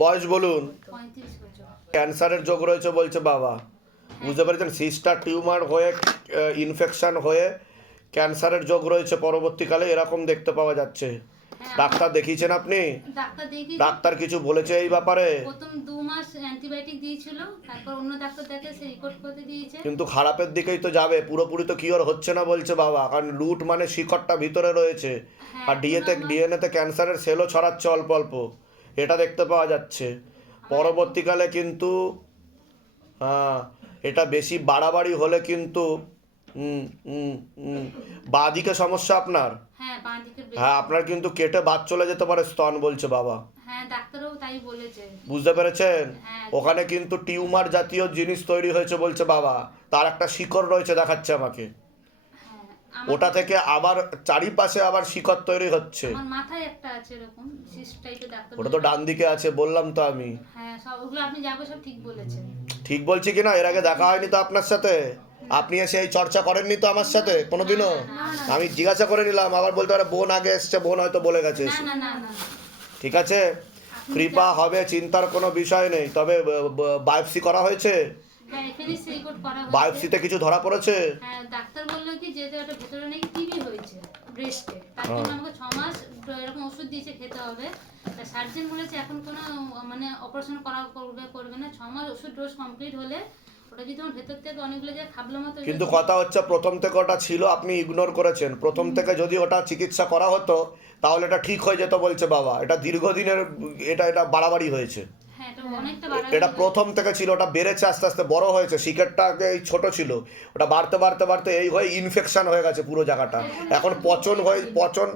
বয়স বলুন। ক্যান্সারের যোগ রয়েছে বলছে বাবা। বুঝতে পেরেছেন? সিস্টার টিউমার হয়ে ইনফেকশন হয়ে ক্যান্সারের যোগ রয়েছে পরবর্তীকালে এরকম দেখতে পাওয়া যাচ্ছে। হ্যাঁ, ডাক্তার দেখিয়েছেন আপনি? ডাক্তার কিছু বলেছে এই ব্যাপারে? প্রথম দু মাস অ্যান্টিবায়োটিক দিয়েছিল তারপর অন্য ডাক্তার দেখে সে রিপোর্ট করতে দিয়েছে। কিন্তু খারাপের দিকেই তো যাবে পুরোপুরি তো কিওর হচ্ছে না বলছে বাবা কারণ লুট মানে শিকড়টা ভিতরে রয়েছে। হ্যাঁ, আর ডিএতে ডিএনএতে ক্যান্সারের সেলও ছড়াচ্ছে অল্প অল্প। এটা দেখতে পাওয়া যাচ্ছে। পরবর্তীকালে কিন্তু হ্যাঁ এটা বেশি বাড়াবাড়ি হলে কিন্তু হুম হুম সমস্যা আপনার? হ্যাঁ বাঁ। হ্যাঁ আপনার কিন্তু কেটে বাদ চলে যেতে পারে স্তন বলছে বাবা। হ্যাঁ বুঝতে পেরেছেন? হ্যাঁ। ওখানে কিন্তু টিউমার জাতীয় জিনিস তৈরি হয়েছে বলছে বাবা। তার একটা শিকড় রয়েছে দেখাচ্ছে আমাকে। ওটা থেকে আবার চারিপাশে আবার শিকড় তৈরি হচ্ছে। আমার মাথায় একটা আছে এরকম সিস্ট টাইপের ডাক্তার ওটা তো ডান দিকে আছে বললাম তো আমি। হ্যাঁ সব ওগুলো আপনি যাব সব ঠিক বলেছেন। ঠিক বলছি কি না এর আগে দেখা হয়নি তো আপনার সাথে? আপনি এসে এই চর্চা করেননি তো আমার সাথে কোনোদিনও? আমি জিজ্ঞাসা করে নিলাম আবার বলতে পারে বোন আগে এসছে বোন হয়তো বলে গেছে ঠিক আছে? কৃপা হবে চিন্তার কোনো বিষয় নেই। তবে বায়োপসি করা হয়েছে? হ্যাঁ এখানে সেই রিপোর্ট করা হয়েছে। বায়োপসিতে কিছু ধরা পড়েছে? হ্যাঁ ডাক্তার বলল কি যে ওটা ভেতরে নাকি টিবি হয়েছে ব্রেস্টে তার জন্য আমাকে ছ মাস এরকম ওষুধ দিয়েছে খেতে হবে। সার্জেন বলেছে এখন কোনো মানে অপারেশন করা করবে করবে না। ছ মাস ওষুধ ডোজ কমপ্লিট হলে ওটা যদি তোমার ভেতর থেকে অনেকগুলো যে খাবলা মতো কিন্তু কথা হচ্ছে প্রথম থেকে ওটা ছিল আপনি ইগনোর করেছেন। প্রথম থেকে যদি ওটা চিকিৎসা করা হতো তাহলে এটা ঠিক হয়ে যেত বলছে বাবা। এটা দীর্ঘদিনের এটা এটা বাড়াবাড়ি হয়েছে। হ্যাঁ এটা প্রথম থেকে ছিল ওটা বেড়েছে আস্তে আস্তে বড় হয়েছে। শিকেটটা আগে এই ছোট ছিল। ওটা বাড়তে বাড়তে বাড়তে এই হয়ে ইনফেকশন হয়ে গেছে পুরো জায়গাটা। এখন পচন হয়ে পচন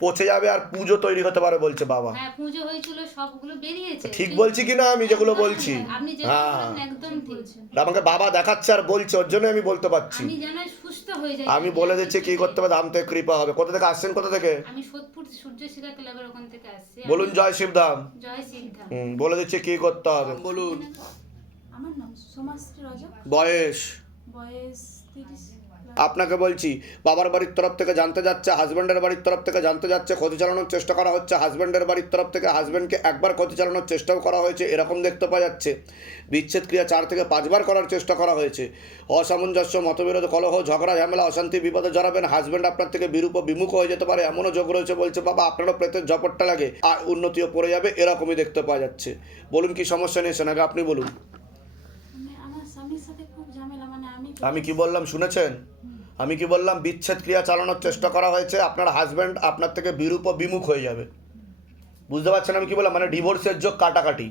পচে যাবে আর পুজো তৈরি হতে পারে বলছে বাবা। হ্যাঁ পুজো হয়েছিল সবগুলো বেরিয়েছে। ঠিক বলছি কি না আমি যেগুলো বলছি? আপনি যেগুলো হ্যাঁ। একদম ঠিক। আমাকে বাবা দেখাচ্ছে আর বলছে ওর জন্য আমি বলতে পারছি। আমি সুস্থ হয়ে যাই। আমি বলে দিচ্ছি কি করতে হবে? দাম থেকে কৃপা হবে। কোথা থেকে আসছেন? কোথা থেকে? আমি সোদপুর সূর্য শিখা ক্লাবের ওখান থেকে আসছি। বলুন জয় শিবধাম। জয় সিদ্ধা হুম, বলে দিচ্ছি কি করতে হবে? বলুন। আমার নাম সোমাশ্রী রজক বয়স? বয়স তিরিশ। আপনাকে বলছি, বাবার বাড়ির তরফ থেকে জানতে যাচ্ছে হাজব্যান্ডের বাড়ির তরফ থেকে জানতে যাচ্ছে, ক্ষতি চালানোর চেষ্টা করা হচ্ছে হাজব্যান্ডের বাড়ির তরফ থেকে হাজব্যান্ডকে একবার ক্ষতি চালানোর চেষ্টাও করা হয়েছে, এরকম দেখতে পাওয়া যাচ্ছে। বিচ্ছেদ ক্রিয়া চার থেকে পাঁচবার করার চেষ্টা করা হয়েছে। অসামঞ্জস্য, মতবিরোধ, কলহ, ঝগড়া, ঝামেলা, অশান্তি, বিপদে জড়াবেন হাজব্যান্ড আপনার থেকে বিরূপ বিমুখ হয়ে যেতে পারে, এমনও যোগ রয়েছে, বলছে, বাবা, আপনারও প্রেতের জপটটা লাগে, আর উন্নতিও পড়ে যাবে, এরকমই দেখতে পাওয়া যাচ্ছে। বলুন কি সমস্যা নিয়েছেন আগে আপনি বলুন মানে আমার স্বামীর সাথে খুব ঝামেলা মানে আমি কি বললাম শুনেছেন? আমি কি বললাম বিচ্ছেদ ক্রিয়া চালানোর চেষ্টা করা হয়েছে আপনার হাজব্যান্ড আপনার থেকে বিরূপ বিমুখ হয়ে যাবে। বুঝতে পারছেন আমি কি বললাম? মানে ডিভোর্সের যোগ কাটাকাটি।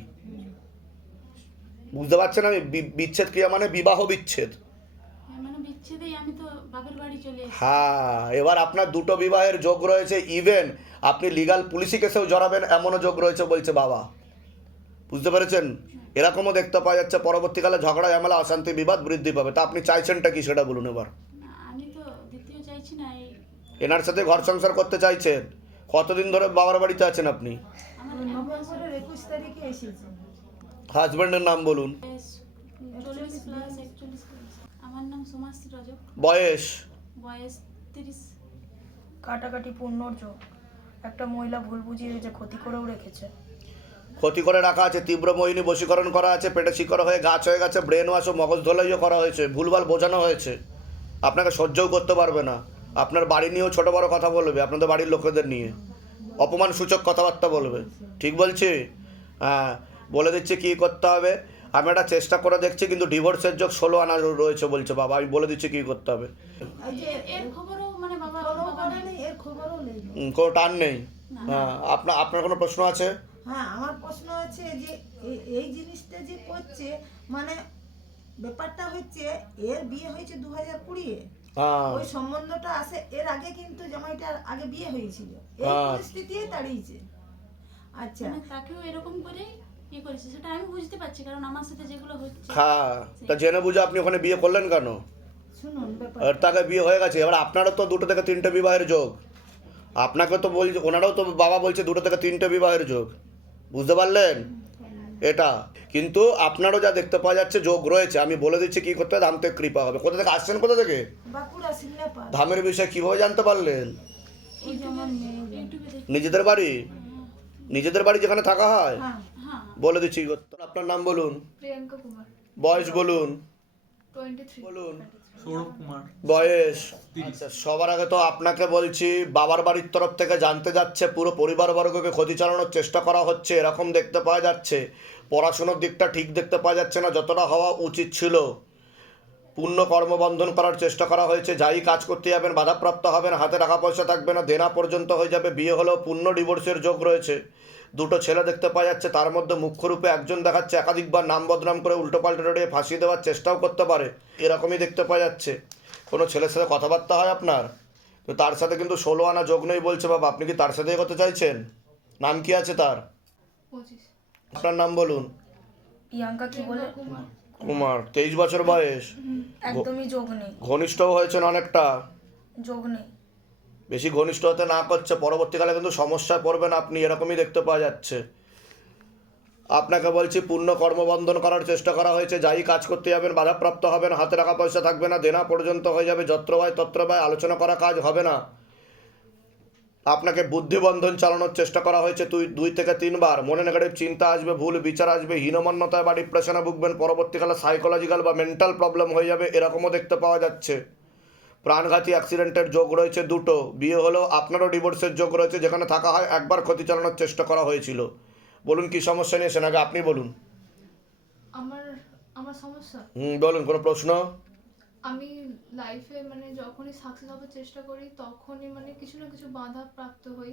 বুঝতে পারছেন আমি? বিচ্ছেদ ক্রিয়া মানে বিবাহ বিচ্ছেদ। হ্যাঁ, মানে হ্যাঁ এবার আপনার দুটো বিবাহের যোগ রয়েছে ইভেন আপনি লিগাল পুলিশি কেসেও জড়াবেন এমনও যোগ রয়েছে বলছে বাবা। বুঝতে পেরেছেন? এরকমও দেখতে পাওয়া যাচ্ছে পরবর্তীকালে ঝগড়া ঝামেলা অশান্তি বিবাদ বৃদ্ধি পাবে। তা আপনি চাইছেনটা কি সেটা বলুন এবার। না, আমি তো দ্বিতীয় চাইছি না এই এনার সাথে ঘর সংসার করতে চাইছেন? কতদিন ধরে বাবার বাড়িতে আছেন আপনি? হাজব্যান্ডের নাম বলুন। বয়স চল্লিশ প্লাস একচল্লিশ প্লাস আমার নাম সোমাশ্রী রজক। বয়স? বয়স তিরিশ। কাটাকাটি পূর্ণর যোগ একটা মহিলা ভুল বুঝিয়ে যে ক্ষতি করেও রেখেছে। ক্ষতি করে রাখা আছে তীব্র মোহিনী বশীকরণ করা আছে পেটে শিকড় হয়ে গাছ হয়ে গেছে ব্রেন ওয়াশ ও মগজ ধোলাইও করা হয়েছে ভুলভাল বোঝানো হয়েছে। আপনাকে সহ্যও করতে পারবে না। আপনার বাড়ি নিয়েও ছোট বড় কথা বলবে আপনাদের বাড়ির লোকেদের নিয়ে। অপমান সূচক কথাবার্তা বলবে। ঠিক বলছি? হ্যাঁ বলে দিচ্ছি কী করতে হবে। আমি একটা চেষ্টা করে দেখছি কিন্তু ডিভোর্সের যোগ ষোলো আনা রয়েছে বলছে বাবা আমি বলে দিচ্ছি কী করতে হবে। খবরও মানে হুম, কোনো টান নেই। হ্যাঁ আপনার আপনার কোনো প্রশ্ন আছে? হ্যাঁ আমার প্রশ্ন আছে যে এই জিনিসটা যে করছে মানে ব্যাপারটা হচ্ছে এর বিয়ে হয়েছে দু হাজার কুড়িয়ে হ্যাঁ। ওই সম্বন্ধটা আসে এর আগে কিন্তু জামাইটার আগে বিয়ে হয়েছিল। এই হ্যাঁ। পরিস্থিতি দাঁড়িয়েছে। আচ্ছা। মানে তাকেও এরকম করে ইয়ে করেছে সেটা আমি বুঝতে পারছি কারণ আমার সাথে যেগুলো হচ্ছে। হ্যাঁ তা জেনে বুঝে আপনি ওখানে বিয়ে করলেন কেন? আর তাকে বিয়ে হয়ে গেছে এবার আপনারও তো দুটো থেকে তিনটে বিবাহের যোগ। আপনাকে তো বলছে ওনারাও তো বাবা বলছে দুটো থেকে তিনটে বিবাহের যোগ। বুঝতে পারলেন? এটা। কিন্তু আপনারও যা দেখতে পাওয়া যাচ্ছে যোগ রয়েছে। আমি বলে দিচ্ছি কি করতে হবে ধাম থেকে কৃপা হবে। কোথা থেকে আসছেন কোথা থেকে? ধামের বিষয়ে কীভাবে জানতে পারলেন? নিজেদের বাড়ি? নিজেদের বাড়ি যেখানে থাকা হয়? হ্যাঁ। হ্যাঁ বলে দিচ্ছি আপনার নাম বলুন। প্রিয়াঙ্কা কুমার। বয়স বলুন। টোয়েন্টি থ্রি বলুন। সৌরভ কুমার। বয়স। আচ্ছা সবার আগে তো আপনাকে বলছি বাবার বাড়ির তরফ থেকে জানতে যাচ্ছে পুরো পরিবারবর্গকে ক্ষতি চালানোর চেষ্টা করা হচ্ছে এরকম দেখতে পাওয়া যাচ্ছে। পড়াশোনার দিকটা ঠিক দেখতে পাওয়া যাচ্ছে না যতটা হওয়া উচিত ছিল। পূর্ণ কর্মবন্ধন করার চেষ্টা করা হয়েছে যাই কাজ করতে যাবেন বাধাপ্রাপ্ত হবেন হাতে টাকা পয়সা থাকবে না দেনা পর্যন্ত হয়ে যাবে বিয়ে হলেও পূর্ণ ডিভোর্সের যোগ রয়েছে। দুটো ছেলে দেখতে পাওয়া যাচ্ছে তার মধ্যে মুখ্যরূপে একজন দেখাচ্ছে একাধিকবার নাম বদনাম করে উল্টোপাল্টা রড়িয়ে ফাঁসিয়ে দেওয়ার চেষ্টাও করতে পারে। এরকমই দেখতে পাওয়া যাচ্ছে। কোনো ছেলের সাথে কথাবার্তা হয় আপনার? তো তার সাথে কিন্তু ষোলো আনা যোগ নেই বলছে বাবা আপনি কি তার সাথে এগোতে চাইছেন? নাম কি আছে তার? আপনার নাম বলুন। প্রিয়াঙ্কা কি বলে? কুমার। কুমার তেইশ বছর বয়স। একদমই যোগ নেই। ঘনিষ্ঠও হয়েছেন অনেকটা। যোগ নেই। বেশি ঘনিষ্ঠ হতে না করছে, পরবর্তীকালে কিন্তু সমস্যায় পড়বেন আপনি, এরকমই দেখতে পাওয়া যাচ্ছে। আপনাকে বলছি, পূর্ণ কর্মবন্ধন করার চেষ্টা করা হয়েছে, যাই কাজ করতে যাবেন, বাধাপ্রাপ্ত হবেন, হাতে টাকা পয়সা থাকবে না, দেনা পর্যন্ত হয়ে যাবে যত্রবায় তত্রবায় আলোচনা করা কাজ হবে না। আপনাকে বুদ্ধিবন্ধন চালানোর চেষ্টা করা হয়েছে তুই দুই থেকে তিনবার। মনে নেগেটিভ চিন্তা আসবে, ভুল বিচার আসবে, হীনমন্যতায় বা ডিপ্রেশনে ভুগবেন, পরবর্তীকালে সাইকোলজিক্যাল বা মেন্টাল প্রবলেম হয়ে যাবে, এরকমও দেখতে পাওয়া যাচ্ছে। প্রাণঘাতী অ্যাক্সিডেন্টের যোগ রয়েছে দুটো। বিয়ে হলেও আপনারও ডিভোর্সের যোগ রয়েছে যেখানে থাকা হয় একবার ক্ষতি চালানোর চেষ্টা করা হয়েছিল। বলুন কি সমস্যা নিয়েছেন আগে আপনি বলুন। আমার আমার সমস্যা? হুম বলুন কোনো প্রশ্ন? আমি লাইফে মানে যখনই সাকসেস হওয়ার চেষ্টা করি তখনই মানে কিছু না কিছু বাধা প্রাপ্ত হই।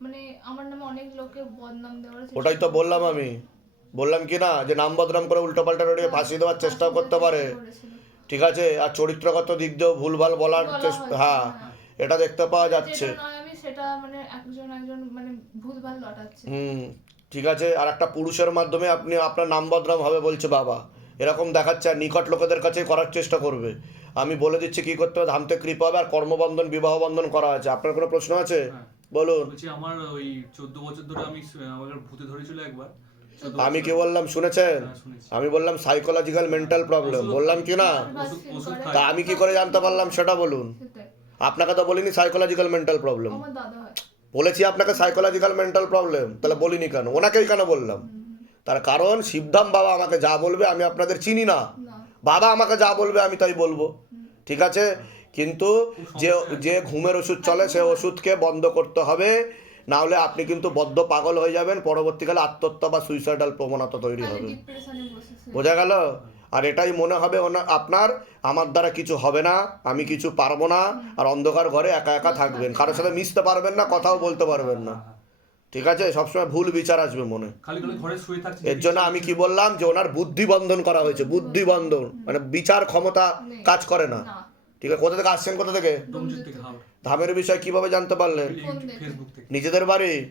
মানে আমার নামে অনেক লোকে বদনাম দেওয়ার ওটাই তো বললাম আমি। বললাম কি না? যে নাম বদনাম করে উল্টোপাল্টা রড়িয়ে ফাঁসি দেওয়ার চেষ্টাও করতে পারে। ঠিক আছে? আর চরিত্রগত দিক দিয়েও ভুলভাল বলার চেষ্টা হ্যাঁ হ্যাঁ। এটা দেখতে পাওয়া যাচ্ছে। মানে একজন একজন মানে ভুলভাল লটাচ্ছে। হুম ঠিক আছে? আর একটা পুরুষের মাধ্যমে আপনি আপনার নাম বদনাম হবে বলছে বাবা। এরকম দেখাচ্ছে আর নিকট লোকেদের কাছে করার চেষ্টা করবে। আমি বলে দিচ্ছি কি করতে হবে? ধামতে কৃপা হবে আর কর্মবন্ধন বিবাহ বন্ধন করা আছে। আপনার কোনো প্রশ্ন আছে? হ্যাঁ। বলুন। আমার ওই চোদ্দ বছর ধরে আমি আমাকে ভূতে ধরেছিল একবার। 14 আমি কি বললাম শুনেছেন? হ্যাঁ, আমি বললাম সাইকোলজিক্যাল মেন্টাল প্রবলেম বললাম কি না। তা আমি কি করে জানতে পারলাম সেটা বলুন। আপনাকে তো বলিনি সাইকোলজিক্যাল মেন্টাল প্রবলেম বলেছি আপনাকে সাইকোলজিক্যাল মেন্টাল প্রবলেম তাহলে বলিনি কেন? ওনাকেই কেন বললাম? তার কারণ শিবধাম বাবা আমাকে যা বলবে আমি আপনাদের চিনি না। না। বাবা আমাকে যা বলবে আমি তাই বলব। ঠিক আছে? কিন্তু যে যে ঘুমের ওষুধ চলে সে ওষুধকে বন্ধ করতে হবে। না হলে আপনি কিন্তু বদ্ধ পাগল হয়ে যাবেন পরবর্তীকালে আত্মহত্যা বা সুইসাইডাল প্রবণতা তৈরি হবে। বোঝা গেল? আর এটাই মনে হবে আপনার আমার দ্বারা কিছু হবে না আমি কিছু পারব না আর অন্ধকার ঘরে একা একা থাকবেন। কারোর সাথে মিশতে পারবেন না কথাও বলতে পারবেন না। ঠিক আছে? সবসময় ভুল বিচার আসবে মনে। খালি খালি ঘরে শুয়ে থাকছি। এর জন্য আমি কি বললাম যে ওনার বুদ্ধি বন্ধন করা হয়েছে বুদ্ধি বন্ধন মানে বিচার ক্ষমতা কাজ করে না। ঠিক আছে কোথা থেকে আসছেন কোথা থেকে? ধামের বিষয় কীভাবে জানতে পারলেন? থেকে। নিজেদের বাড়ি?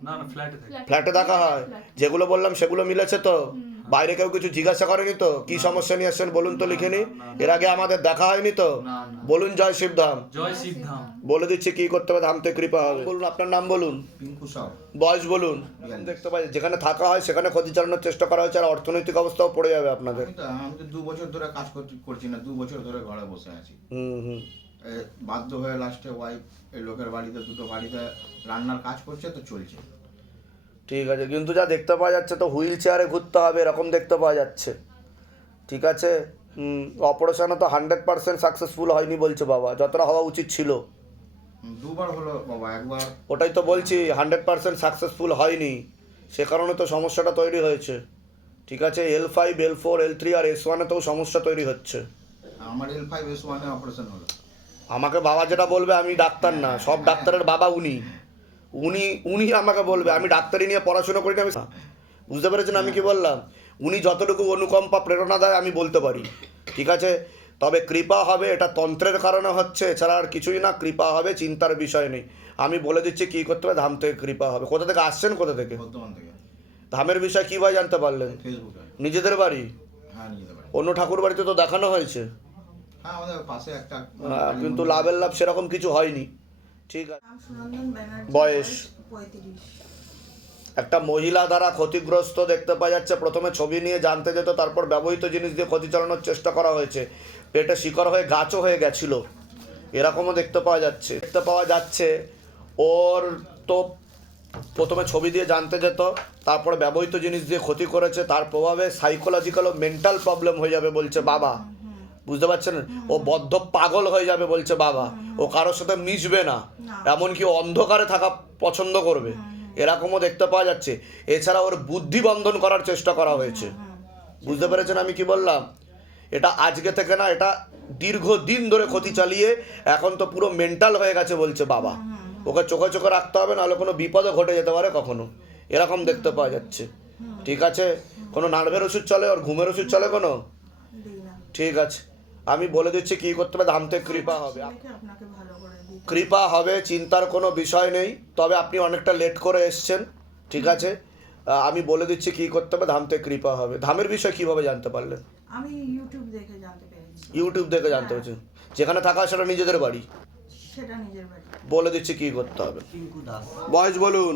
না না ফ্ল্যাটে থাকে। ফ্ল্যাটে দেখা হয়। যেগুলো বললাম সেগুলো মিলেছে তো? বাইরে কেউ কিছু জিজ্ঞাসা করেনি তো? কি সমস্যা নিয়ে আসছেন বলুন তো লিখে নি এর আগে আমাদের দেখা হয়নি তো? বলুন জয় শিবধাম। জয় শিবধাম। বলে দিচ্ছি কি করতে হবে ধামতে কৃপা হবে। বলুন আপনার নাম বলুন। বয়স বলুন। দেখতে পাই যেখানে থাকা হয় সেখানে ক্ষতি চালানোর চেষ্টা করা হয়েছে আর অর্থনৈতিক অবস্থাও পড়ে যাবে আপনাদের। আমি তো দু বছর ধরে কাজ করছি- করছি না দু বছর ধরে ঘরে বসে আছি। হুম হুম। বাধ্য হয়ে লাস্টে ওয়াইফ এই লোকের বাড়িতে দুটো বাড়িতে রান্নার কাজ করছে তো চলছে। ঠিক আছে কিন্তু যা দেখতে পাওয়া যাচ্ছে তো হুইল চেয়ারে ঘুরতে হবে এরকম দেখতে পাওয়া যাচ্ছে। ঠিক আছে? অপারেশনও তো হান্ড্রেড পার্সেন্ট সাকসেসফুল হয়নি বলছে বাবা যতটা হওয়া উচিত ছিল। দুবার হলো বাবা একবার। ওটাই তো বলছি হান্ড্রেড পার্সেন্ট সাকসেসফুল হয়নি। সে কারণে তো সমস্যাটা তৈরি হয়েছে। ঠিক আছে? L five L four L three আর এস ওয়ানে তো সমস্যা তৈরি হচ্ছে। আমার এল ফাইভ এস ওয়ানে অপারেশন হলো। আমাকে বাবা যেটা বলবে আমি ডাক্তার না সব ডাক্তারের বাবা উনি। উনি উনি আমাকে বলবে আমি ডাক্তারি নিয়ে পড়াশোনা করি না আমি বুঝতে পেরেছেন আমি কি বললাম? উনি যতটুকু অনুকম্পা প্রেরণা দেয় আমি বলতে পারি। ঠিক আছে? তবে কৃপা হবে এটা তন্ত্রের কারণে হচ্ছে এছাড়া আর কিছুই না কৃপা হবে চিন্তার বিষয় নেই। আমি বলে দিচ্ছি কী করতে হবে ধাম থেকে কৃপা হবে। কোথা থেকে আসছেন কোথা থেকে? ধামের বিষয় কীভাবে জানতে পারলেন? নিজেদের বাড়ি? হ্যাঁ নিয়ে যাবে অন্য ঠাকুর বাড়িতে তো দেখানো হয়েছে। হ্যাঁ কিন্তু লাভের লাভ সেরকম কিছু হয়নি। ঠিক আছে। বয়স? একটা মহিলা দ্বারা ক্ষতিগ্রস্ত দেখতে পাওয়া যাচ্ছে। প্রথমে ছবি নিয়ে জানতে যেত তারপর ব্যবহৃত জিনিস দিয়ে ক্ষতি চালানোর চেষ্টা করা হয়েছে। পেটে শিকড় হয়ে গাছও হয়ে গেছিল। এরকমও দেখতে পাওয়া যাচ্ছে। দেখতে পাওয়া যাচ্ছে ওর তো প্রথমে ছবি দিয়ে জানতে যেত তারপর ব্যবহৃত জিনিস দিয়ে ক্ষতি করেছে। তার প্রভাবে সাইকোলজিক্যাল ও মেন্টাল প্রবলেম হয়ে যাবে বলছে বাবা। বুঝতে পারছেন? ও বদ্ধ পাগল হয়ে যাবে বলছে বাবা। ও কারোর সাথে মিশবে না। এমনকি অন্ধকারে থাকা পছন্দ করবে। এরকমও দেখতে পাওয়া যাচ্ছে। এছাড়া ওর বুদ্ধি বন্ধন করার চেষ্টা করা হয়েছে। বুঝতে পেরেছেন আমি কি বললাম? এটা আজকে থেকে না এটা দীর্ঘদিন ধরে ক্ষতি চালিয়ে এখন তো পুরো মেন্টাল হয়ে গেছে বলছে বাবা। ওকে চোখে চোখে রাখতে হবে নাহলে কোনো বিপদও ঘটে যেতে পারে কখনো। এরকম দেখতে পাওয়া যাচ্ছে। ঠিক আছে? কোনো নার্ভের ওষুধ চলে? ওর ঘুমের ওষুধ চলে কোনো? ঠিক আছে। আমি বলে দিচ্ছি কী করতে হবে ধামতে কৃপা হবে। দেখে আপনাকে ভালো করে দিই কৃপা হবে চিন্তার কোনো বিষয় নেই। তবে আপনি অনেকটা লেট করে এসছেন ঠিক আছে? আমি বলে দিচ্ছি কী করতে হবে ধামতে কৃপা হবে। ধামের বিষয় কীভাবে জানতে পারলেন? আমি ইউটিউব দেখে জানতে পেরেছি। ইউটিউব দেখে জানতে হচ্ছে যেখানে থাকা সেটা নিজেদের বাড়ি। সেটা নিজের বাড়ি। বলে দিচ্ছি কি করতে হবে। বয়স বলুন।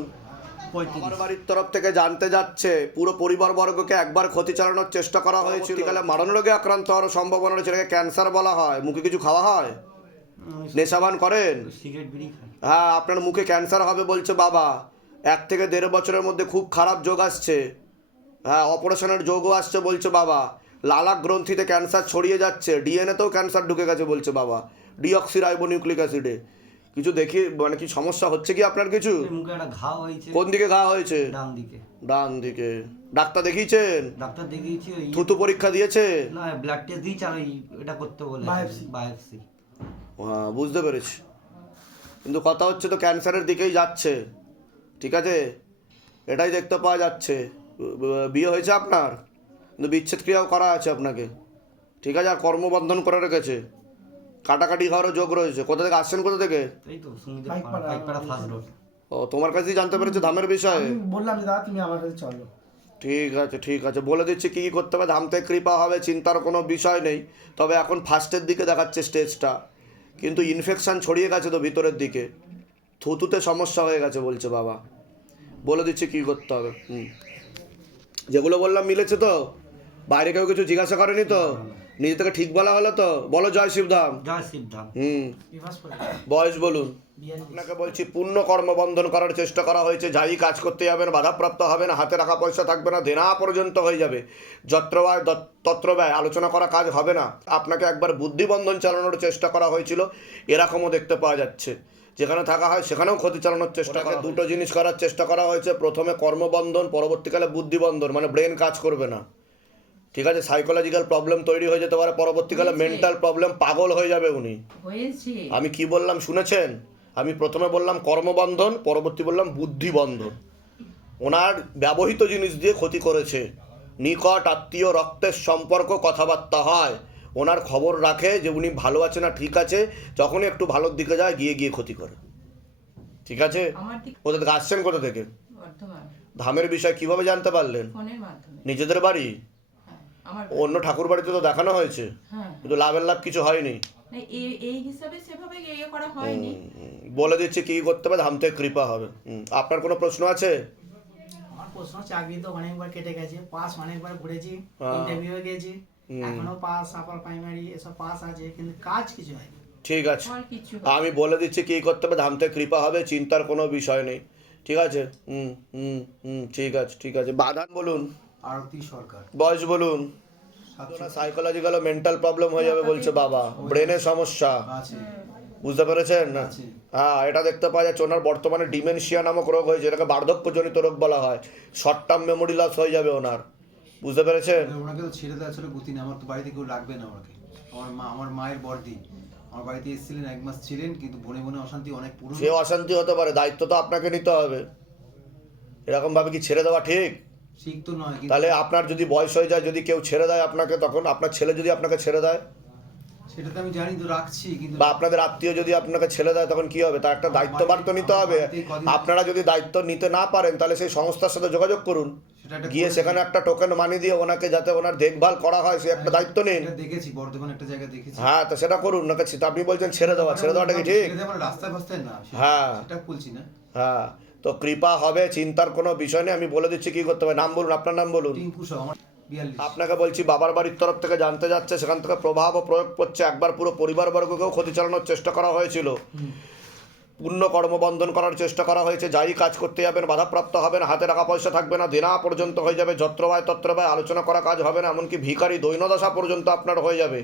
আমার বাড়ির তরফ থেকে জানতে যাচ্ছে পুরো পরিবার বর্গকে একবার ক্ষতি চালানোর চেষ্টা করা হয়েছিল। গেলে মারণ রোগে আক্রান্ত হওয়ার সম্ভাবনা রয়েছে এটাকে ক্যান্সার বলা হয়। মুখে কিছু খাওয়া হয়? নেশাবান করেন? হ্যাঁ আপনার মুখে ক্যান্সার হবে বলছে বাবা। এক থেকে দেড় বছরের মধ্যে খুব খারাপ যোগ আসছে। হ্যাঁ অপারেশনের যোগও আসছে বলছে বাবা। লালাক গ্রন্থিতে ক্যান্সার ছড়িয়ে যাচ্ছে। ডিএনএতেও ক্যান্সার ঢুকে গেছে বলছে বাবা। ডিঅক্সিরাইবোনিউক্লিক অ্যাসিডে কিছু দেখি মানে কি সমস্যা হচ্ছে কি আপনার কিছু? মুখে একটা ঘা হয়েছে। কোন দিকে ঘা হয়েছে? ডান দিকে। ডান দিকে। ডাক্তার দেখিয়েছেন? ডাক্তার দেখিয়েছি ওই থুতু পরীক্ষা দিয়েছে? না ব্লাড টেস্ট দিয়েছি আর ওই এটা করতে বলে বায়োপসি বায়োপসি হ্যাঁ বুঝতে পেরেছি। কিন্তু কথা হচ্ছে তো ক্যান্সারের দিকেই যাচ্ছে। ঠিক আছে? এটাই দেখতে পাওয়া যাচ্ছে। বিয়ে হয়েছে আপনার? কিন্তু বিচ্ছেদ ক্রিয়াও করা আছে আপনাকে। ঠিক আছে? আর কর্মবন্ধন করে রেখেছে। কাটাকাটি খাওয়ারও যোগ রয়েছে। কোথা থেকে আসছেন কোথা থেকে? তাই তো সমুদ্র পাইকপাড়া ফার্স্ট রোড ও তোমার কাছেই জানতে পেরেছে ধামের বিষয়ে? বললাম যে দাদা তুমি আমার কাছে চলো। ঠিক আছে ঠিক আছে। বলে দিচ্ছি কী কী করতে হবে। ধামতে কৃপা হবে চিন্তার কোনো বিষয় নেই। তবে এখন ফার্স্টের দিকে দেখাচ্ছে স্টেজটা কিন্তু ইনফেকশান ছড়িয়ে গেছে তো ভিতরের দিকে। থুতুতে সমস্যা হয়ে গেছে বলছে বাবা। বলে দিচ্ছি কী করতে হবে হুম। যেগুলো বললাম মিলেছে তো? বাইরে কেউ কিছু জিজ্ঞাসা করেনি তো? নিজে থেকে ঠিক বলা হলো তো? বলো জয় শিবধাম। জয় শিবধাম। হুম। বয়স বলুন। আপনাকে বলছি পূর্ণ কর্মবন্ধন করার চেষ্টা করা হয়েছে। যাই কাজ করতে যাবেন বাধাপ্রাপ্ত হবেন হাতে রাখা পয়সা থাকবে না দেনা পর্যন্ত হয়ে যাবে। যত্র ব্যয় দত- তত্র ব্যয় আলোচনা করা কাজ হবে না। আপনাকে একবার বুদ্ধিবন্ধন চালানোর চেষ্টা করা হয়েছিল। এরকমও দেখতে পাওয়া যাচ্ছে। যেখানে থাকা হয় সেখানেও ক্ষতি চালানোর চেষ্টা করা দুটো জিনিস করার চেষ্টা করা হয়েছে। প্রথমে কর্মবন্ধন পরবর্তীকালে বুদ্ধিবন্ধন মানে ব্রেন কাজ করবে না। ঠিক আছে সাইকোলজিক্যাল প্রবলেম তৈরি হয়ে যেতে পারে পরবর্তীকালে মেন্টাল প্রবলেম পাগল হয়ে যাবে উনি। আমি কি বললাম শুনেছেন? আমি প্রথমে বললাম কর্মবন্ধন পরবর্তী বললাম বুদ্ধিবন্ধন। ওনার ব্যবহৃত জিনিস দিয়ে ক্ষতি করেছে। নিকট আত্মীয় রক্তের সম্পর্ক কথাবার্তা হয়। ওনার খবর রাখে যে উনি ভালো আছে না ঠিক আছে যখনই একটু ভালোর দিকে যায় গিয়ে গিয়ে ক্ষতি করে। ঠিক আছে? কোথা থেকে আসছেন কোথা থেকে? ধামের বিষয় কীভাবে জানতে পারলেন? নিজেদের বাড়ি? অন্য ঠাকুর বাড়িতে তো দেখানো হয়েছে। হ্যাঁ। কিন্তু লাভের লাভ কিছু হয়নি। না, এই- এই হিসাবে সেভাবে করা হয়নি। হুম, বলে দিচ্ছি কি করতে হবে? ধাম থেকে কৃপা হবে। আপনার কোনো প্রশ্ন আছে? আমার প্রশ্ন চাকরি তো অনেকবার কেটে গেছে পাস অনেকবার ঘুরেছি হ্যাঁ। ইন্টারভিউ গেছি এখনও পাস আপার প্রাইমারি এসব পাস আছে কিন্তু কাজ কিছু হয়নি। ঠিক আছে। আমি বলে দিচ্ছি কি করতে হবে? ধাম থেকে কৃপা হবে চিন্তার কোনো বিষয় নেই। ঠিক আছে? হুম হুম হুম ঠিক আছে ঠিক আছে। বাধান বলুন। আরতি সরকার। বয়স বলুন। সাইকোলজিক্যাল মেন্টাল প্রবলেম হয়ে যাবে বলছে বাবা। ব্রেনের সমস্যা। বুঝতে পেরেছেন? না হ্যাঁ এটা দেখতে পাওয়া যাচ্ছে ওনার বর্তমানে ডিমেনশিয়া নামক রোগ হয়েছে এটাকে বার্ধক্যজনিত রোগ বলা হয়। শর্ট টার্ম মেমোরি লস হয়ে যাবে ওনার। বুঝতে পেরেছেন? ওনাকে তো ছেড়ে দেওয়া আসলে গতি নেই আমার তো বাড়িতে কেউ রাখবে না ওনাকে। আমার মা আমার মায়ের বর্দি আমার বাড়িতে এসেছিলেন এক মাস ছিলেন কিন্তু বনে বনে অশান্তি অনেক পুরো সে অশান্তি হতে পারে দায়িত্ব তো আপনাকে নিতে হবে। এরকম ভাবে কি ছেড়ে দেওয়া ঠিক? ঠিক তো নয় তাহলে আপনার যদি বয়স হয়ে যায় যদি কেউ ছেড়ে দেয় আপনাকে তখন আপনার ছেলে যদি আপনাকে ছেড়ে দেয়? সেটা তো আমি জানি তো রাখছি কিন্তু বা আপনাদের আত্মীয় যদি আপনাকে ছেড়ে দেয় তখন কি হবে? তার একটা দায়িত্ববান তো নিতে হবে। আপনারা যদি দায়িত্ব নিতে না পারেন তাহলে সেই সংস্থার সাথে যোগাযোগ করুন। গিয়ে সেখানে একটা টোকেন মানি দিয়ে ওনাকে যাতে ওনার দেখভাল করা হয় সে একটা দায়িত্ব নিন। দেখেছি বর্ধমান একটা জায়গায় দেখেছি। হ্যাঁ তো সেটা করুন। না তা আপনি বলছেন ছেড়ে দেওয়া ছেড়ে দেওয়াটা কি ঠিক? মানে রাস্তায় ফাস্তায় না হ্যাঁ। সেটা বলছি না। হ্যাঁ। তো কৃপা হবে চিন্তার কোনো বিষয় নেই আমি বলে দিচ্ছি কি করতে হবে। নাম বলুন আপনার নাম বলুন। আপনাকে বলছি বাবার বাড়ির তরফ থেকে জানতে যাচ্ছে সেখান থেকে প্রভাব ও প্রয়োগ করছে। একবার পুরো পরিবারবর্গকেও ক্ষতি চালানোর চেষ্টা করা হয়েছিল। পূর্ণ কর্মবন্ধন করার চেষ্টা করা হয়েছে। যাই কাজ করতে যাবেন বাধাপ্রাপ্ত হবেন হাতে টাকা পয়সা থাকবে না দেনা পর্যন্ত হয়ে যাবে যত্রবায় তত্রবায় আলোচনা করা কাজ হবে না এমনকি ভিখারি দৈনদশা পর্যন্ত আপনার হয়ে যাবে।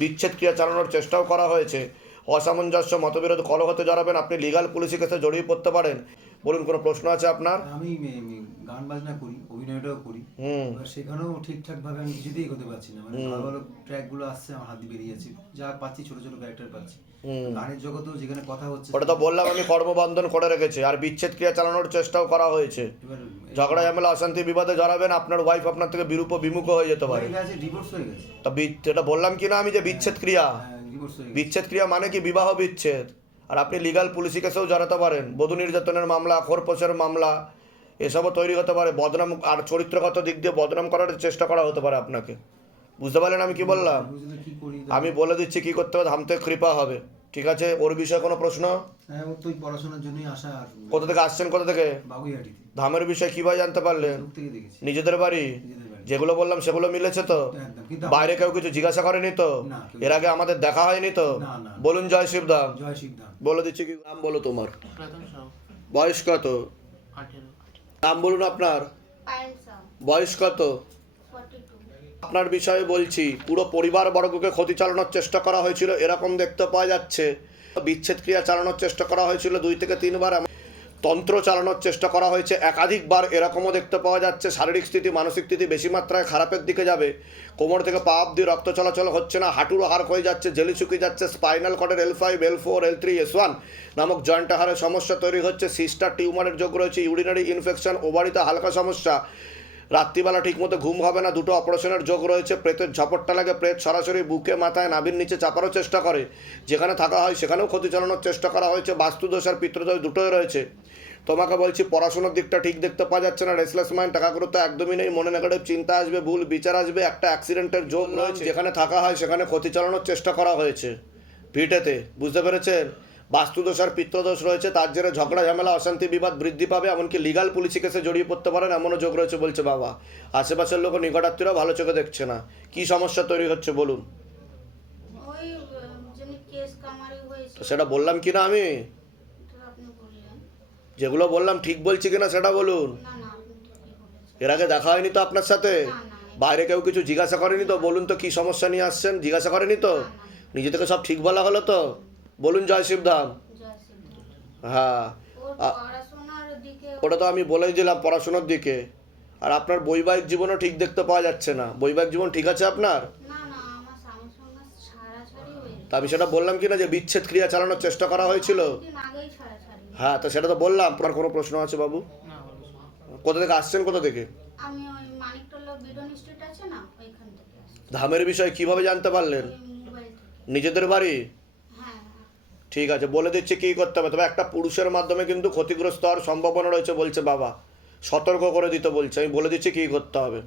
বিচ্ছেদ ক্রিয়া চালানোর চেষ্টাও করা হয়েছে। অসামঞ্জস্য মতবিরোধ কলহতে জড়াবেন আপনি লিগাল পুলিশের কেসে জড়িয়ে পড়তে পারেন। বলুন কোনো প্রশ্ন আছে আপনার? আমি গান বাজনা করি অভিনয়টাও করি। সেখানেও ঠিকঠাক ভাবে আমি কিছুতেই করতে পারছি না। মানে ভালো ভালো ট্র্যাকগুলো আসছে আমার হাত দিয়ে বেরিয়ে যাচ্ছে। যা পাচ্ছি ছোট ছোট ক্যারেক্টার পাচ্ছি। গানের জগতেও যেখানে কথা হচ্ছে ওটা তো বললাম আমি কর্মবন্ধন করে রেখেছি। আর বিচ্ছেদ ক্রিয়া চালানোর চেষ্টাও করা হয়েছে। ঝগড়া ঝামেলা অশান্তি বিবাদে জড়াবেন আপনার ওয়াইফ আপনার থেকে বিরূপ বিমুখ হয়ে যেতে পারে। হয়ে তা বললাম কি না আমি যে বিচ্ছেদ ক্রিয়া? হয়ে বিচ্ছেদ ক্রিয়া মানে কি? বিবাহ বিচ্ছেদ। আর আপনি লিগাল পুলিশি কেসেও জড়াতে পারেন। বধূ নির্যাতনের মামলা খোরপোশের মামলা এসবও তৈরি হতে পারে। বদনাম আর চরিত্রগত দিক দিয়ে বদনাম করার চেষ্টা করা হতে পারে আপনাকে। বুঝতে পারলেন আমি কি বললাম? আমি বলে দিচ্ছি কি করতে হবে? ধামতে কৃপা হবে। ঠিক আছে? ওর বিষয়ে কোনো প্রশ্ন? হ্যাঁ ওর তো পড়াশোনার জন্যই আসা কোথা থেকে আসছেন? কোথা থেকে? ধামের বিষয়ে কীভাবে জানতে পারলেন? নিজেদের বাড়ি? যেগুলো বললাম সেগুলো মিলেছে তো? বাইরে কেউ কিছু জিজ্ঞাসা করেনি তো? এর আগে আমাদের দেখা হয়নি তো। বলুন জয় শিবধাম বলে দিচ্ছি কি? নাম বলো তোমার। বয়স কত? নাম বলুন আপনার। বয়স কত? আপনার বিষয়ে বলছি পুরো পরিবার বর্গকে ক্ষতি চালানোর চেষ্টা করা হয়েছিল এরকম দেখতে পাওয়া যাচ্ছে। বিচ্ছেদ ক্রিয়া চালানোর চেষ্টা করা হয়েছিল দুই থেকে তিনবার। তন্ত্র চালানোর চেষ্টা করা হয়েছে। একাধিকবার এরকমও দেখতে পাওয়া যাচ্ছে, শারীরিক স্থিতি, মানসিক স্থিতি বেশি মাত্রায় খারাপের দিকে যাবে। কোমর থেকে পা অব্দি রক্ত চলাচল হচ্ছে না, হাঁটুর হাড় হয়ে যাচ্ছে, জেলি শুকিয়ে যাচ্ছে, spinal কর্ডের L five L four L three S one নামক জয়েন্ট হারের সমস্যা তৈরি হচ্ছে। সিস্টার টিউমারের যোগ রয়েছে ইউরিনারি ইনফেকশন ওভারিতে হালকা সমস্যা। রাত্রিবেলা ঠিকমতো ঘুম হবে না দুটো অপারেশনের যোগ রয়েছে প্রেতের ঝপটটা লাগে প্রেত সরাসরি বুকে মাথায় নাভির নিচে চাপারও চেষ্টা করে। যেখানে থাকা হয় সেখানেও ক্ষতি চালানোর চেষ্টা করা হয়েছে বাস্তুদোষ আর পিতৃদোষ দুটোই রয়েছে। তোমাকে বলছি পড়াশোনার দিকটা ঠিক দেখতে পাওয়া যাচ্ছে না রেসলেস মাইন্ড টাকা করতে একদমই নেই মনে নেগেটিভ চিন্তা আসবে ভুল বিচার আসবে একটা অ্যাক্সিডেন্টের যোগ রয়েছে। যেখানে থাকা হয় সেখানে ক্ষতি চালানোর চেষ্টা করা হয়েছে। ভিটেতে বুঝতে পেরেছেন? বাস্তুদোষ আর পিত্রদোষ রয়েছে তার জেরে ঝগড়া ঝামেলা অশান্তি বিবাদ বৃদ্ধি পাবে এমনকি লিগাল পুলিশি কেসে জড়িয়ে পড়তে পারেন এমনও যোগ রয়েছে বলছে বাবা। আশেপাশের লোক নিকটাত্মীরা ভালো চোখে দেখছে না। কি সমস্যা তৈরি হচ্ছে বলুন? সেটা বললাম কি না আমি? যেগুলো বললাম ঠিক বলছি কিনা সেটা বলুন? এর আগে দেখা হয়নি তো আপনার সাথে? বাইরে কেউ কিছু জিজ্ঞাসা করেনি তো? বলুন তো কি সমস্যা নিয়ে আসছেন? জিজ্ঞাসা করেনি তো? নিজে থেকে সব ঠিক বলা হলো তো? বলুন জয় শিবধাম। জয় হ্যাঁ। ওটা তো আমি বলেই দিলাম পড়াশোনার দিকে। আর আপনার বৈবাহিক জীবনও ঠিক দেখতে পাওয়া যাচ্ছে না। বৈবাহিক জীবন ঠিক আছে আপনার? তা আমি সেটা বললাম কি না যে বিচ্ছেদ ক্রিয়া চালানোর চেষ্টা করা হয়েছিল? হ্যাঁ তো সেটা তো বললাম। আপনার কোনো প্রশ্ন আছে বাবু? কোথা থেকে আসছেন কোথা থেকে? আমি ওই মানিকতলা বিডন স্ট্রিট আছে না ওইখান থেকে আসছি। ধামের বিষয়ে কীভাবে জানতে পারলেন? নিজেদের বাড়ি? ঠিক আছে, বলে দিচ্ছি কী করতে হবে? তবে একটা পুরুষের মাধ্যমে কিন্তু ক্ষতিগ্রস্ত হওয়ার সম্ভাবনা রয়েছে বলছে বাবা। সতর্ক করে দিতে বলছে। আমি বলে দিচ্ছি কী করতে হবে।